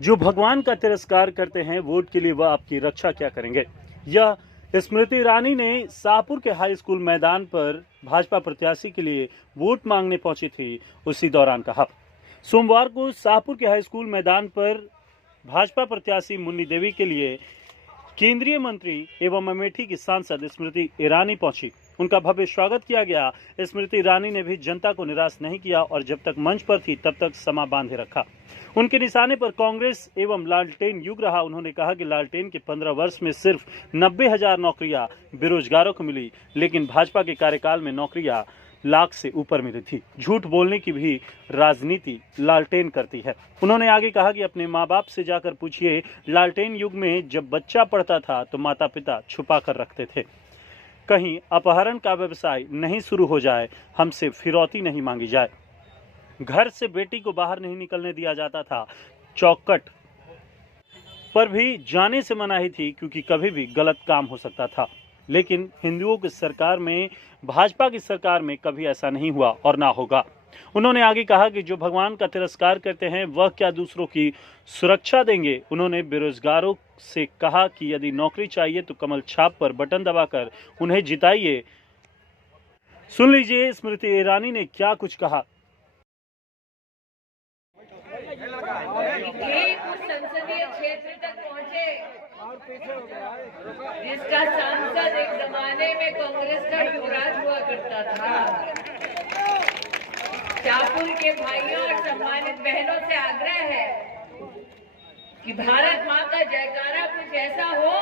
जो भगवान का तिरस्कार करते हैं वोट के लिए वह आपकी रक्षा क्या करेंगे। यह स्मृति ईरानी ने शाहपुर के हाई स्कूल मैदान पर भाजपा प्रत्याशी के लिए वोट मांगने पहुंची थी, उसी दौरान कहा। सोमवार को शाहपुर के हाई स्कूल मैदान पर भाजपा प्रत्याशी मुन्नी देवी के लिए केंद्रीय मंत्री एवं अमेठी की सांसद स्मृति ईरानी पहुंची। उनका भव्य स्वागत किया गया। स्मृति ईरानी ने भी जनता को निराश नहीं किया और जब तक मंच पर थी तब तक समा बांधे रखा। उनके निशाने पर कांग्रेस एवं लालटेन युग रहा। उन्होंने कहा कि लालटेन के 15 वर्ष में सिर्फ 90,000 नौकरियां बेरोजगारों को मिली, लेकिन भाजपा के कार्यकाल में नौकरियां लाख से ऊपर मिली थी। झूठ बोलने की भी राजनीति लालटेन करती है। उन्होंने आगे कहा कि अपने माँ बाप से जाकर पूछिए, लालटेन युग में जब बच्चा पढ़ता था तो माता पिता छुपा कर रखते थे, कहीं अपहरण का व्यवसाय नहीं शुरू हो जाए, हमसे फिरौती नहीं मांगी जाए। घर से बेटी को बाहर नहीं निकलने दिया जाता था। चौखट पर भी जाने से मनाही थी, क्योंकि कभी भी गलत काम हो सकता था। लेकिन हिंदुओं की सरकार में, भाजपा की सरकार में कभी ऐसा नहीं हुआ और ना होगा। उन्होंने आगे कहा कि जो भगवान का तिरस्कार करते हैं वह क्या दूसरों की सुरक्षा देंगे। उन्होंने बेरोजगारों से कहा कि यदि नौकरी चाहिए तो कमल छाप पर बटन दबाकर उन्हें जिताइए। सुन लीजिए स्मृति ईरानी ने क्या कुछ कहा। उस संसदीय क्षेत्र तक पहुंचे जिसका सांसद एक जमाने में कांग्रेस का युवराज हुआ करता था। शाहपुर के भाइयों और सम्मानित बहनों से आग्रह है कि भारत माँ का जयकारा कुछ ऐसा हो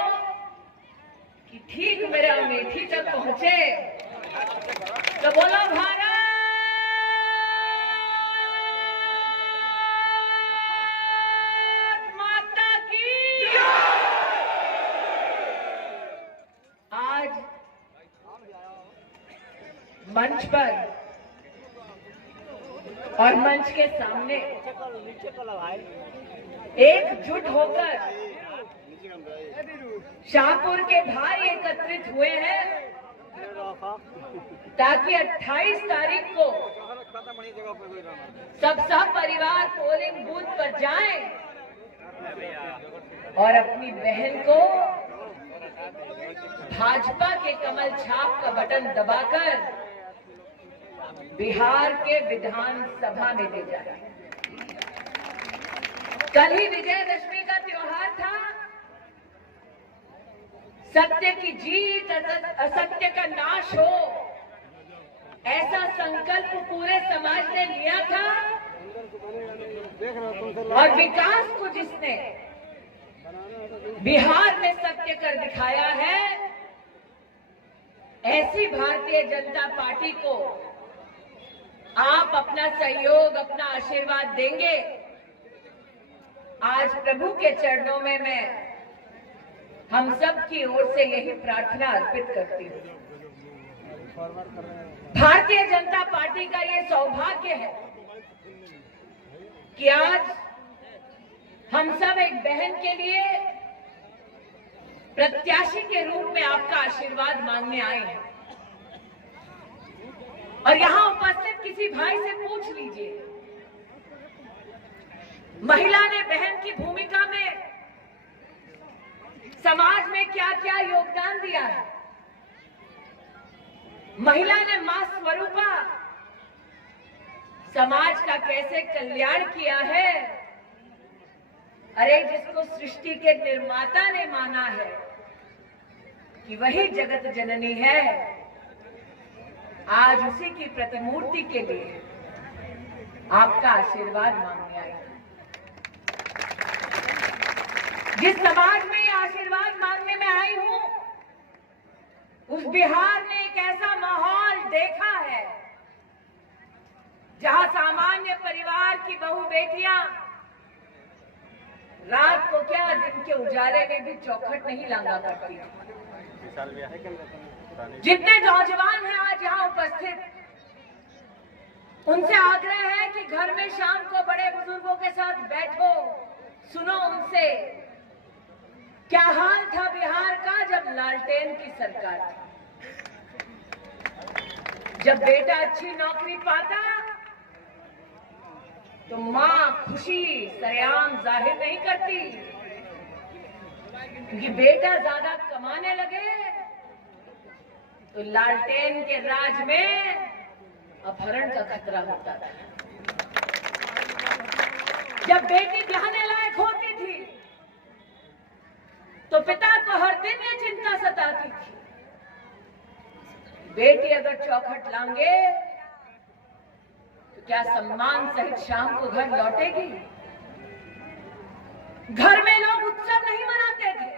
कि ठीक मेरा अमेठी तक पहुंचे तो बोलो भारत माता की। आज मंच पर और मंच के सामने एकजुट होकर शाहपुर के भाई एकत्रित हुए हैं ताकि 28 तारीख को सब परिवार पोलिंग बूथ पर जाएं और अपनी बहन को भाजपा के कमल छाप का बटन दबाकर बिहार के विधानसभा में ले जाए। कल ही विजयदशमी का त्योहार था। सत्य की जीत, असत्य का नाश हो, ऐसा संकल्प पूरे समाज ने लिया था। और विकास को जिसने बिहार में सत्य कर दिखाया है, ऐसी भारतीय जनता पार्टी को आप अपना सहयोग, अपना आशीर्वाद देंगे। आज प्रभु के चरणों में मैं हम सब की ओर से यही प्रार्थना अर्पित करती हूँ। भारतीय जनता पार्टी का ये सौभाग्य है कि आज हम सब एक बहन के लिए प्रत्याशी के रूप में आपका आशीर्वाद मांगने आए हैं। और यहां उपस्थित किसी भाई से पूछ लीजिए, महिला ने बहन की भूमिका में समाज में क्या क्या योगदान दिया है। महिला ने मां स्वरूपा समाज का कैसे कल्याण किया है। अरे जिसको सृष्टि के निर्माता ने माना है कि वही जगत जननी है, आज उसी की प्रतिमूर्ति के लिए आपका आशीर्वाद मांगने आई। जिस समाज में आशीर्वाद मांगने में आई हूं, उस बिहार ने एक ऐसा माहौल देखा है जहां सामान्य परिवार की बहू बेटियां रात को क्या, दिन के उजाले में भी चौखट नहीं लांगा करती। जितने नौजवान हैं आज यहाँ उपस्थित, उनसे आग्रह है कि घर में शाम को बड़े बुजुर्गों के साथ बैठो, सुनो उनसे क्या हाल था बिहार का जब लालटेन की सरकार थी। जब बेटा अच्छी नौकरी पाता तो मां खुशी सरेआम जाहिर नहीं करती, क्योंकि बेटा ज्यादा कमाने लगे तो लालटेन के राज में अपहरण का खतरा होता था। जब बेटी ब्याहने लायक होती थी तो पिता को हर दिन ये चिंता सताती थी, बेटी अगर चौखट लांगे तो क्या सम्मान सहित शाम को घर लौटेगी। घर में लोग उत्सव नहीं मनाते थे,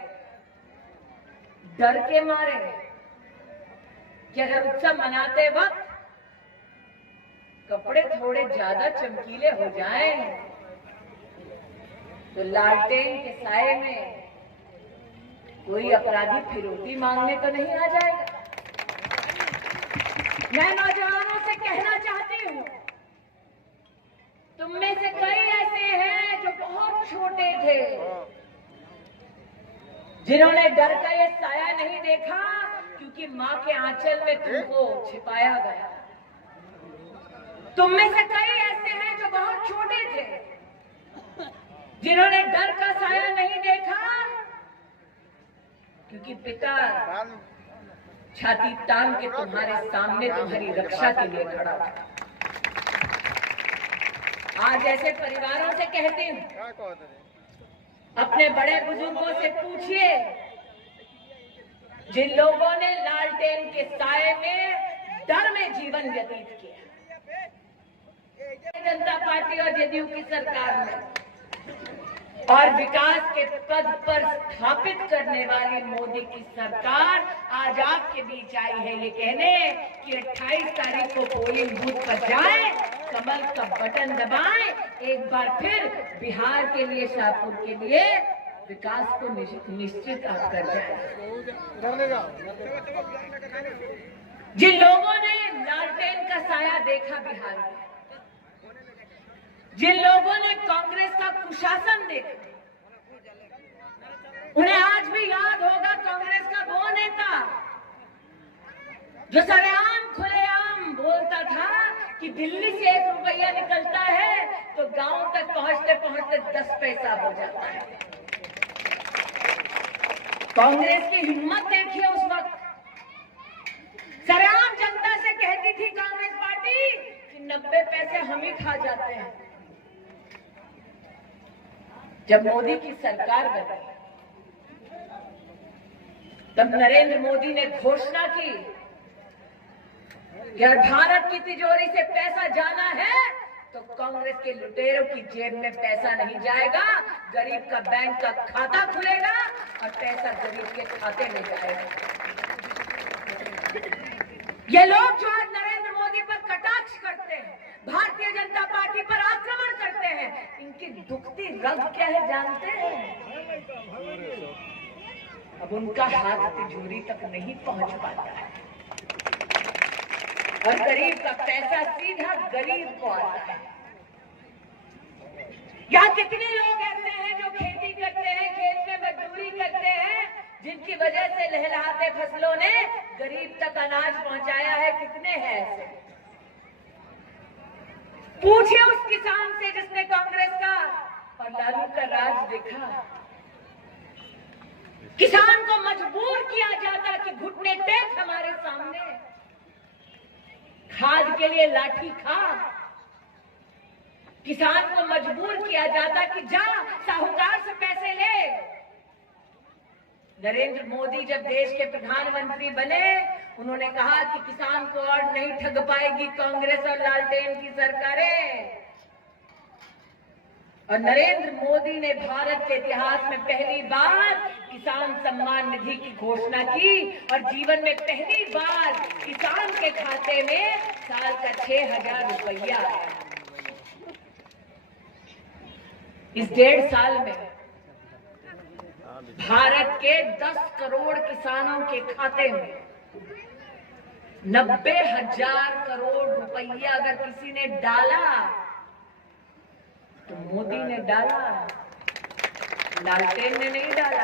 डर के मारे कि अगर उत्सव मनाते वक्त कपड़े थोड़े ज्यादा चमकीले हो जाएं तो लालटेन के साये में कोई अपराधी फिरौती मांगने तो नहीं आ जाएगा। मैं नौजवानों से कहना चाहती हूँ, तुम में से कई ऐसे हैं जो बहुत छोटे थे, जिन्होंने डर का ये साया नहीं देखा, क्योंकि मां के आंचल में तुमको छिपाया गया। तुम में से कई ऐसे हैं जो बहुत छोटे थे, जिन्होंने डर का साया नहीं देखा, क्योंकि पिता छाती तान के तुम्हारे सामने तुम्हारी रक्षा के लिए खड़ा था। आज ऐसे परिवारों से कहती हूं, अपने बड़े बुजुर्गों से पूछिए, जिन लोगों ने लालटेन के साये में डर में जीवन व्यतीत किया। जनता पार्टी और जदयू की सरकार में और विकास के पद पर स्थापित करने वाली मोदी की सरकार आज आपके बीच आई है ये कहने कि 28 तारीख को पोलिंग बूथ पर जाएं, कमल का बटन दबाएं, एक बार फिर बिहार के लिए, शाहपुर के लिए विकास को निश्चित आप कर जाएं। जिन लोगों ने लालटेन का साया देखा बिहार में, जिन लोगों ने कांग्रेस का कुशासन देखा, उन्हें आज भी याद होगा कांग्रेस का वो नेता जो सरेआम खुलेआम बोलता था कि दिल्ली से 1 रुपया निकलता है तो गांव तक पहुंचते पहुंचते 10 पैसा हो जाता है। कांग्रेस की हिम्मत देखिए, उस वक्त सरेआम जनता से कहती थी कांग्रेस पार्टी कि 90 पैसे हम ही खा जाते हैं। जब मोदी की सरकार बनी तब नरेंद्र मोदी ने घोषणा की कि अगर भारत की तिजोरी से पैसा जाना है तो कांग्रेस के लुटेरों की जेब में पैसा नहीं जाएगा, गरीब का बैंक का खाता खुलेगा और पैसा गरीब के खाते में जाएगा। ये लोग जो आज नरेंद्र मोदी पर कटाक्ष करते हैं, भारतीय जनता पार्टी पर आक्रमण करते हैं, इनकी दुखती रग क्या है जानते हैं? अब उनका हाथ तिजोरी तक नहीं पहुंच पाता है और गरीब का पैसा सीधा गरीब को आता है। यहाँ कितने लोग ऐसे हैं जो खेती करते हैं, खेत में मजदूरी करते हैं, जिनकी वजह से लहलहाते फसलों ने गरीब तक अनाज पहुंचाया है? कितने हैं ऐसे? पूछिए उस किसान से जिसने कांग्रेस का और लालू का राज देखा। किसान को मजबूर किया जाता कि घुटने टेक हमारे सामने, खाद के लिए लाठी खा। किसान को मजबूर किया जाता कि जा साहूकार से पैसे ले। नरेंद्र मोदी जब देश के प्रधानमंत्री बने, उन्होंने कहा कि किसान को और नहीं ठग पाएगी कांग्रेस और लालटेन की सरकारें। और नरेंद्र मोदी ने भारत के इतिहास में पहली बार किसान सम्मान निधि की घोषणा की और जीवन में पहली बार किसान के खाते में साल का 6,000 रुपया आया। इस 1.5 साल में भारत के 10 करोड़ किसानों के खाते में 90,000 करोड़ रुपया अगर किसी ने डाला तो मोदी ने डाला, लालटेन ने नहीं डाला।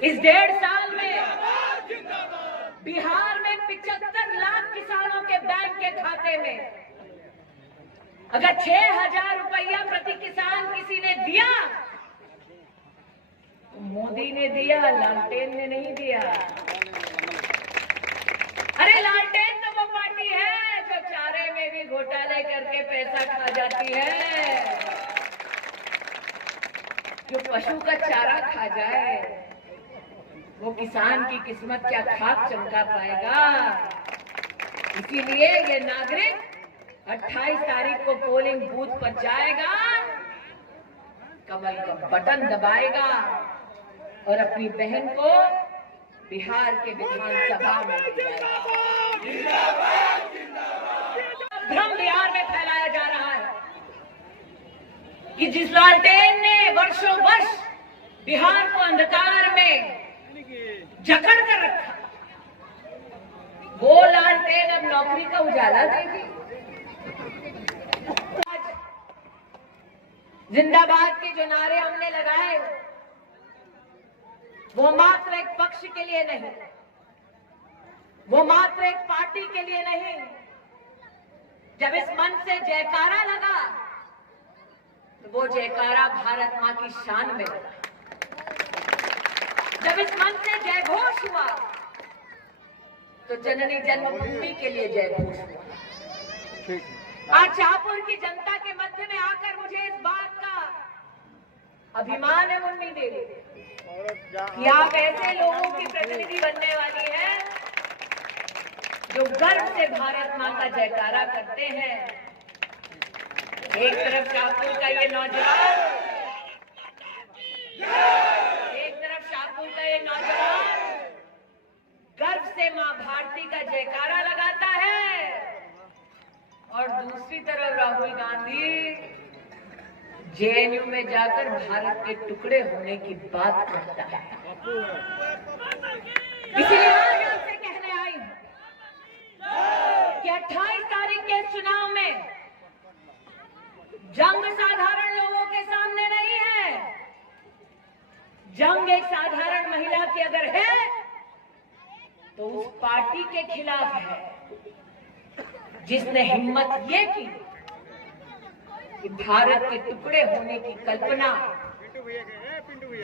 इस 1.5 साल में बिहार में 75 लाख किसानों के बैंक के खाते में अगर 6,000 रुपया प्रति किसान किसी ने दिया तो मोदी ने दिया, लालटेन ने नहीं दिया। अरे लालटेन तो वो पार्टी है जो चारे में भी घोटाले करके पैसा खा जाती है। जो पशु का चारा खा जाए वो किसान की किस्मत क्या खाक चमका पाएगा। इसीलिए ये नागरिक 28 तारीख को पोलिंग बूथ पर जाएगा, कमल का बटन दबाएगा और अपनी बहन को बिहार के विधानसभा में भ्रम बिहार में फैलाया जा रहा है कि जिस लालटेन ने वर्षों वर्ष बिहार को अंधकार में जकड़ कर रखा, वो लालटेन अब नौकरी का उजाला देगी। जिंदाबाद के जो नारे हमने लगाए वो मात्र एक पक्ष के लिए नहीं, वो मात्र एक पार्टी के लिए नहीं। जब इस मंच से जयकारा लगा तो वो जयकारा भारत मां की शान में लगा। जब इस मंच से जय घोष हुआ तो जननी जन्मभूमि के लिए जय घोष हुआ। आज शाहपुर की जनता के मध्य में आकर मुझे इस बात का अभिमान है मुन्नी देवी कि आप ऐसे लोगों की प्रतिनिधि बनने वाली हैं जो गर्व से भारत मां का जयकारा करते हैं। एक तरफ शाहपुर का ये नौजवान, गर्व से मां भारती का जयकारा लगाता है और दूसरी तरफ राहुल गांधी जेएनयू में जाकर भारत के टुकड़े होने की बात करता है। इसलिए आज आपसे कहने आई हूं कि 28 तारीख के चुनाव में जंग साधारण लोगों के सामने नहीं है। जंग एक साधारण महिला की अगर है तो उस पार्टी के खिलाफ है जिसने हिम्मत ये की कि भारत के टुकड़े होने की कल्पना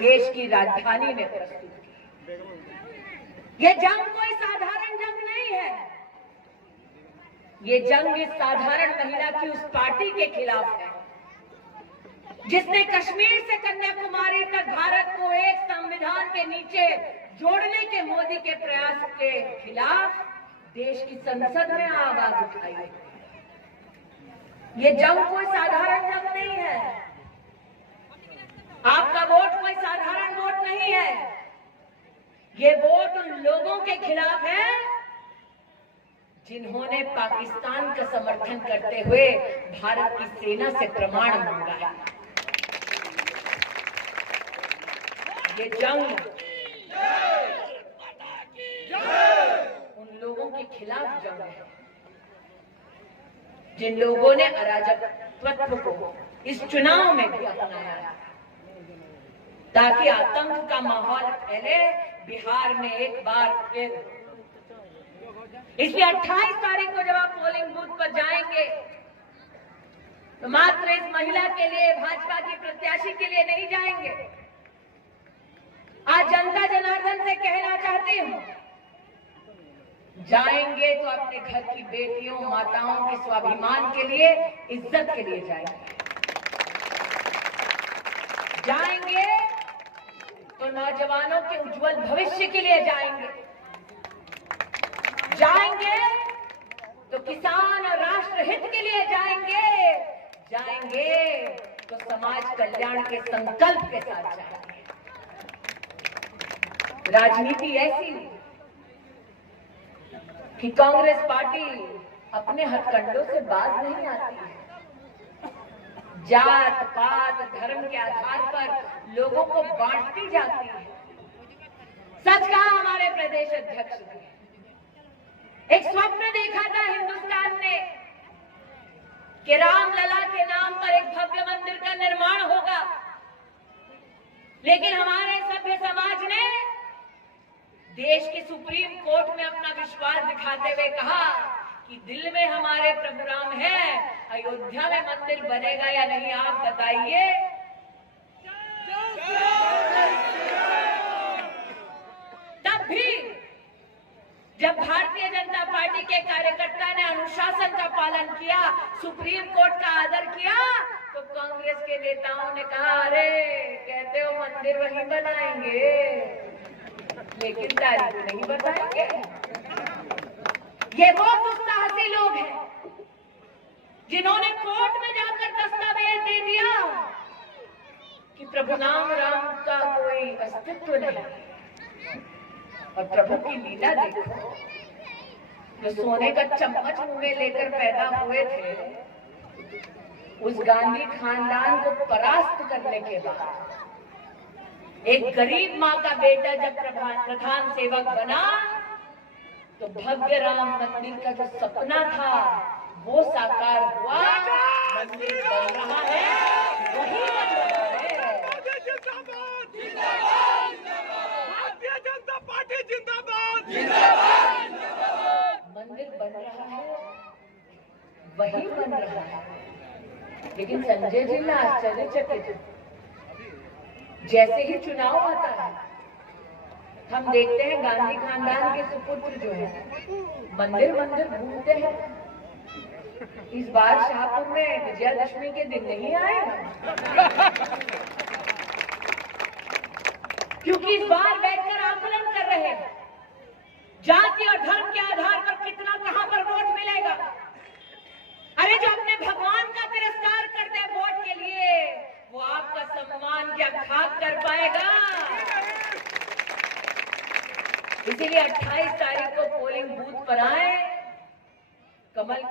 देश की राजधानी में प्रस्तुत की। ये जंग कोई साधारण जंग नहीं है। ये जंग इस साधारण महिला की उस पार्टी के खिलाफ है जिसने कश्मीर से कन्याकुमारी तक भारत को एक संविधान के नीचे जोड़ने के मोदी के प्रयास के खिलाफ देश की संसद में आवाज उठाई है। ये जंग कोई साधारण जंग नहीं है। आपका वोट कोई साधारण वोट नहीं है। ये वोट उन लोगों के खिलाफ है जिन्होंने पाकिस्तान का समर्थन करते हुए भारत की सेना से प्रमाण मांगा है। ये जंग उन लोगों के खिलाफ जंग है जिन लोगों ने अराजकत्व को इस चुनाव में भी अपनाया है ताकि आतंक का माहौल फैले बिहार में एक बार फिर। इसलिए 28 तारीख को जब आप पोलिंग बूथ पर जाएंगे तो मात्र इस महिला के लिए, भाजपा की प्रत्याशी के लिए नहीं जाएंगे। आज जनता जनार्दन से कहना चाहती हूं, जाएंगे तो अपने घर की बेटियों, माताओं के स्वाभिमान के लिए, इज्जत के लिए जाएंगे। जाएंगे तो नौजवानों के उज्जवल भविष्य के लिए जाएंगे। जाएंगे तो किसान और राष्ट्र हित के लिए जाएंगे। जाएंगे तो समाज कल्याण के संकल्प के साथ जाएंगे। राजनीति ऐसी कि कांग्रेस पार्टी अपने हथकंडों से बाज नहीं आती है। जात पात धर्म के आधार पर लोगों को बांटती जाती है। सच कहा हमारे प्रदेश अध्यक्ष ने, एक स्वप्न देखा था हिंदुस्तान ने कि रामलला के नाम पर एक भव्य मंदिर का निर्माण होगा, लेकिन हमारे सभ्य समाज ने देश की सुप्रीम कोर्ट में अपना विश्वास दिखाते हुए कहा कि दिल में हमारे प्रभु राम है, अयोध्या में मंदिर बनेगा या नहीं, आप बताइए। तब भी जब भारतीय जनता पार्टी के कार्यकर्ता ने अनुशासन का पालन किया, सुप्रीम कोर्ट का आदर किया, तो कांग्रेस के नेताओं ने कहा, अरे कहते हो मंदिर वहीं बनाएंगे, लेकिन तारीख नहीं बताएंगे। ये वो दुस्साहसी लोग हैं जिन्होंने कोर्ट में जाकर दस्तावेज दे दिया कि प्रभु नाम राम का कोई अस्तित्व नहीं। और प्रभु की लीला देखो, जो सोने का चम्मच मुंह में लेकर पैदा हुए थे, उस गांधी खानदान को परास्त करने के बाद एक गरीब माँ का बेटा जब प्रधान सेवक बना, तो भव्य राम मंदिर का जो सपना था वो साकार हुआ। मंदिर बन रहा है, वही बन रहा है। भारतीय जनता पार्टी जिंदाबाद। मंदिर बन रहा है, वही बन रहा है। लेकिन संजय जी ने आश्चर्यचकित, जैसे ही चुनाव आता है हम देखते हैं गांधी खानदान के सुपुत्र जो है मंदिर मंदिर घूमते हैं। इस बार शाहपुर में विजयादशमी के दिन नहीं आए, क्योंकि इस बार बैठकर आकलन कर रहे हैं जाति और धर्म के आधार पर कितना कहां पर वोट मिलेगा। अरे जो अपने भगवान का तिरस्कार करते हैं वोट के लिए, वो आपका सम्मान क्या खाक कर पाएगा। इसीलिए 28 तारीख को पोलिंग बूथ पर आए, कमल